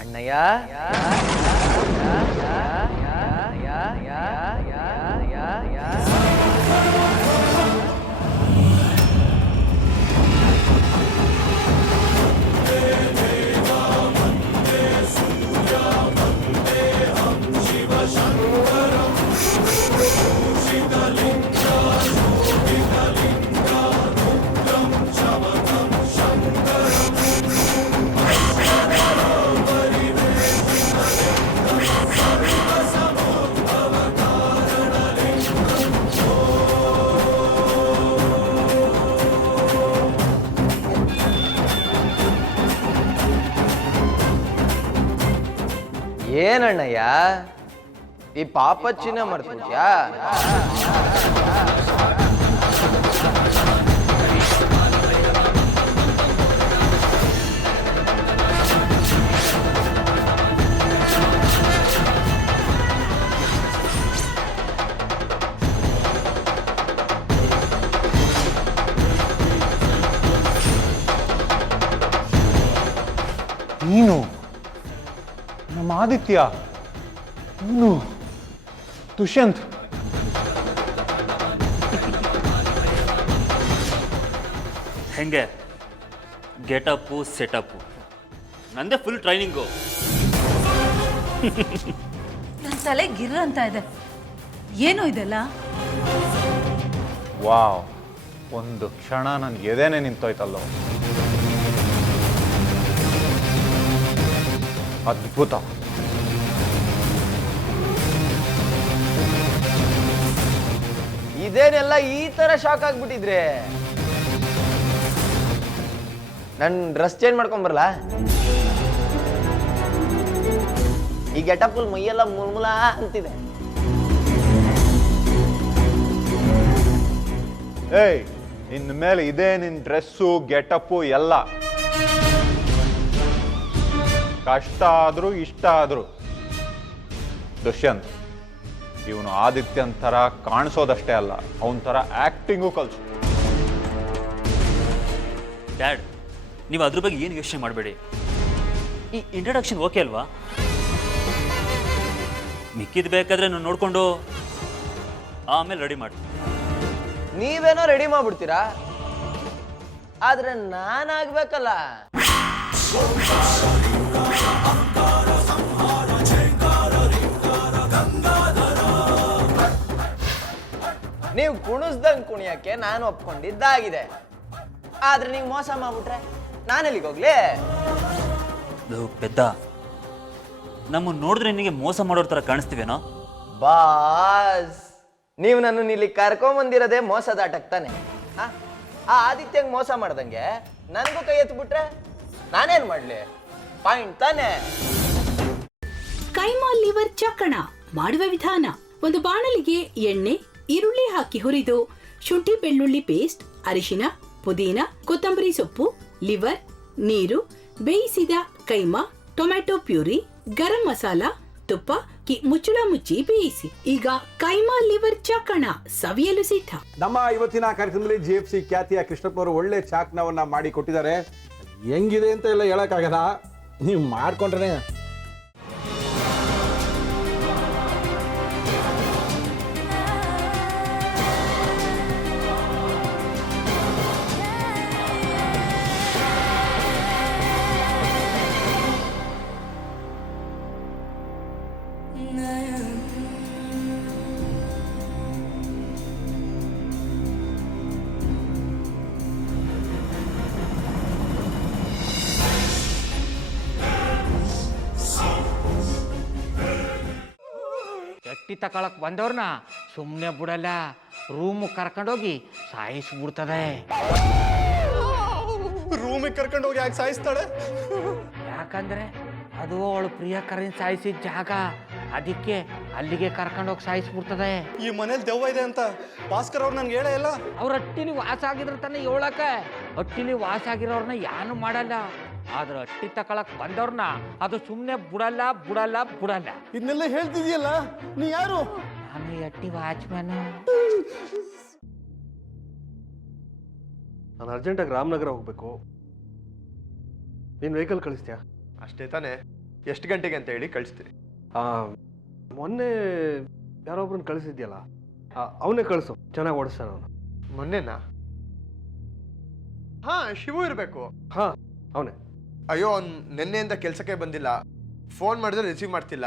ಅಣ್ಣಯ್ಯ ಏನಣ್ಣಯ್ಯ ಈ ಪಾಪಚ್ಚಿನ ಮರ್ತ್ಬಿಟ್ಯಾ? ನೀನು ನಮ್ಮ ಆದಿತ್ಯ, ನೀನು ದುಷ್ಯಂತ್. ಹೆಂಗೆ ಗೆಟಪ್ಪು ಸೆಟಪ್ಪು ನಂದೇ ಫುಲ್ ಟ್ರೈನಿಂಗು. ನನ್ನ ತಲೆ ಗಿರ್ರ ಅಂತ ಇದೆ. ಏನು ಇದೆಲ್ಲ? ವಾವ್, ಒಂದು ಕ್ಷಣ ನನ್ಗೆ ಎದೇನೆ ನಿಂತೋಯ್ತಲ್ಲೋ. ಅದ್ಭುತ. ಇದೇನೆಲ್ಲ ಈ ತರ ಶಾಕ್ ಆಗ್ಬಿಟ್ಟಿದ್ರೆ ನನ್ ಡ್ರೆಸ್ ಚೇಂಜ್ ಮಾಡ್ಕೊಂಬರಲ್ಲ? ಈ ಗೆಟಪ್ ಮೈಯೆಲ್ಲ ಮುಲ್ಮುಲ ಅಂತಿದೆ. ಏಯ್, ಇನ್ ಮೇಲೆ ಇದೇ ನಿನ್ ಡ್ರೆಸ್ಸು ಗೆಟಪ್ಪು ಎಲ್ಲ. ಕಷ್ಟ ಆದ್ರೂ ಇಷ್ಟ ಆದ್ರೂ ದುಷ್ಯಂತ್ ಇವನು ಆದಿತ್ಯನ್ ಥರ ಕಾಣಿಸೋದಷ್ಟೇ ಅಲ್ಲ, ಅವನ ಥರ ಆ್ಯಕ್ಟಿಂಗು ಕಲಿಸು. ಡ್ಯಾಡ್, ನೀವು ಅದ್ರ ಬಗ್ಗೆ ಏನು ಯೋಚನೆ ಮಾಡಬೇಡಿ. ಈ ಇಂಟ್ರಡಕ್ಷನ್ ಓಕೆ ಅಲ್ವಾ? ಮಿಕ್ಕಿದ್ ಬೇಕಾದ್ರೆ ನಾನು ನೋಡಿಕೊಂಡು ಆಮೇಲೆ ರೆಡಿ ಮಾಡಿ. ನೀವೇನೋ ರೆಡಿ ಮಾಡ್ಬಿಡ್ತೀರಾ, ಆದ್ರೆ ನಾನಾಗ್ಬೇಕಲ್ಲ. ನೀವು ಕುಣಿಸ್ದಂಗ್ ಕುಣಿಯಕ್ಕೆ ನಾನು ಒಪ್ಕೊಂಡಿದ್ದಾಗಿದೆ, ಆದ್ರೆ ನೀವು ಮೋಸ ಮಾಡ್ಬಿಟ್ರೆ ನಾನೆಲ್ಲಿಗೆ ಹೋಗ್ಲಿ? ಪೆದ್ದ, ನಮ್ಮ ನೋಡಿದ್ರೆ ನಿನಗೆ ಮೋಸ ಮಾಡೋರ್ ಥರ ಕಾಣಿಸ್ತೀವೇನೋ? ಬಾಸ್, ನೀವು ನನ್ನ ಇಲ್ಲಿ ಕರ್ಕೊಂಬಂದಿರೋದೇ ಮೋಸದಾಟಕ್ ತಾನೆ. ಆ ಆದಿತ್ಯಂಗ್ ಮೋಸ ಮಾಡ್ದಂಗೆ ನನಗೂ ಕೈ ಎತ್ಬಿಟ್ರೆ ನಾನೇನ್ ಮಾಡ್ಲಿ? ಪಾಯಿಂಟ್ ತಾನೆ. ಕೈಮಾ ಲಿವರ್ ಚಕ್ಕಣ ಮಾಡುವ ವಿಧಾನ: ಒಂದು ಬಾಣಲಿಗೆ ಎಣ್ಣೆ, ಈರುಳ್ಳಿ ಹಾಕಿ ಹುರಿದು ಶುಂಠಿ ಬೆಳ್ಳುಳ್ಳಿ ಪೇಸ್ಟ್, ಅರಿಶಿನ, ಪುದೀನ, ಕೊತ್ತಂಬರಿ ಸೊಪ್ಪು, ಲಿವರ್, ನೀರು, ಬೇಯಿಸಿದ ಕೈಮಾ, ಟೊಮ್ಯಾಟೊ ಪ್ಯೂರಿ, ಗರಂ ಮಸಾಲ, ತುಪ್ಪ ಮುಚ್ಚಳ ಮುಚ್ಚಿ ಬೇಯಿಸಿ. ಈಗ ಕೈಮಾ ಲಿವರ್ ಚಾಕಣ ಸವಿಯಲು ಸಿದ್ಧ. ನಮ್ಮ ಇವತ್ತಿನ ಕಾರ್ಯಕ್ರಮದಲ್ಲಿ GFC ಖ್ಯಾತಿಯ ಕೃಷ್ಣಪ್ಪನವರು ಒಳ್ಳೆ ಚಾಕ್ನವನ್ನ ಮಾಡಿ ಕೊಟ್ಟಿದ್ದಾರೆ. ಹೆಂಗಿದೆ ಅಂತ ಎಲ್ಲ ಹೇಳಕ್ಕಾಗಲ್ಲ, ನೀವು ಮಾಡ್ಕೊಂಡ್ರೆ. ಗಟ್ಟಿ ತಕೊಳಕ್ ಬಂದವ್ರನ್ನ ಸುಮ್ಮನೆ ಬಿಡಲ್ಲ, ರೂಮ್ ಕರ್ಕೊಂಡೋಗಿ ಸಾಯಿಸ್ಬಿಡ್ತದೆ. ರೂಮಿಗೆ ಕರ್ಕೊಂಡೋಗಿ ಯಾಕೆ ಸಾಯಿಸ್ತಾಳೆ? ಯಾಕಂದ್ರೆ ಅದು ಅವಳು ಪ್ರಿಯಕರನ್ ಸಾಯಿಸಿದ ಜಾಗ, ಅದಕ್ಕೆ ಅಲ್ಲಿಗೆ ಕರ್ಕೊಂಡೋಗಿ ಸಾಯಿಸ್ಬಿಡ್ತದೆ. ಈ ಮನೇಲಿ ದೆವ್ವ ಇದೆ ಅಂತ ಭಾಸ್ಕರ್ ಅವ್ರು ನನ್ಗೆ ಹೇಳೇ ಇಲ್ಲ. ಅವ್ರ ಹಟ್ಟಿಲಿ ವಾಸ ಆಗಿದ್ರ ತಾನೆ ಹೇಳಕ. ಹಟ್ಟಿಲಿ ವಾಸ ಆಗಿರೋರ್ನ ಯಾನು ಮಾಡಲ್ಲ, ಆದ್ರೆ ಅಟ್ಟಿ ತಕೊಳಕ್ ಬಂದವ್ರನ್ನ ಅದು ಸುಮ್ಮನೆ ಬಿಡಲ್ಲ ಬಿಡಲ್ಲ ಬಿಡಲ್ಲ. ಇದನ್ನೆಲ್ಲ ಹೇಳ್ತಿದ್ಯಲ್ಲ, ನೀ ಯಾರು? ನಾನು ಅಟ್ಟಿ ವಾಚ್ಮ್ಯಾನು. ನಾನು ಅರ್ಜೆಂಟಾಗಿ ರಾಮನಗರ ಹೋಗ್ಬೇಕು. ನೀನು ವೆಹಿಕಲ್ ಕಳಿಸ್ತೀಯಾ? ಅಷ್ಟೇ ತಾನೇ? ಎಷ್ಟು ಗಂಟೆಗೆ ಅಂತ ಹೇಳಿ ಕಳಿಸ್ತೀನಿ. ಮೊನ್ನೆ ಯಾರೊಬ್ರನ್ನ ಕಳಿಸಿದ್ಯಲ್ಲ, ಅವನೇ ಕಳಿಸು, ಚೆನ್ನಾಗಿ ಓಡಿಸ್ತಾನ ಅವನು. ಮೊನ್ನೆನಾ? ಹಾ, ಶಿವು ಇರಬೇಕು. ಹಾ, ಅವನೇ. ಅಯ್ಯೋ, ಅವ್ನು ನಿನ್ನೆಯಿಂದ ಕೆಲಸಕ್ಕೆ ಬಂದಿಲ್ಲ. ಫೋನ್ ಮಾಡಿದ್ರೆ ರಿಸೀವ್ ಮಾಡ್ತಿಲ್ಲ.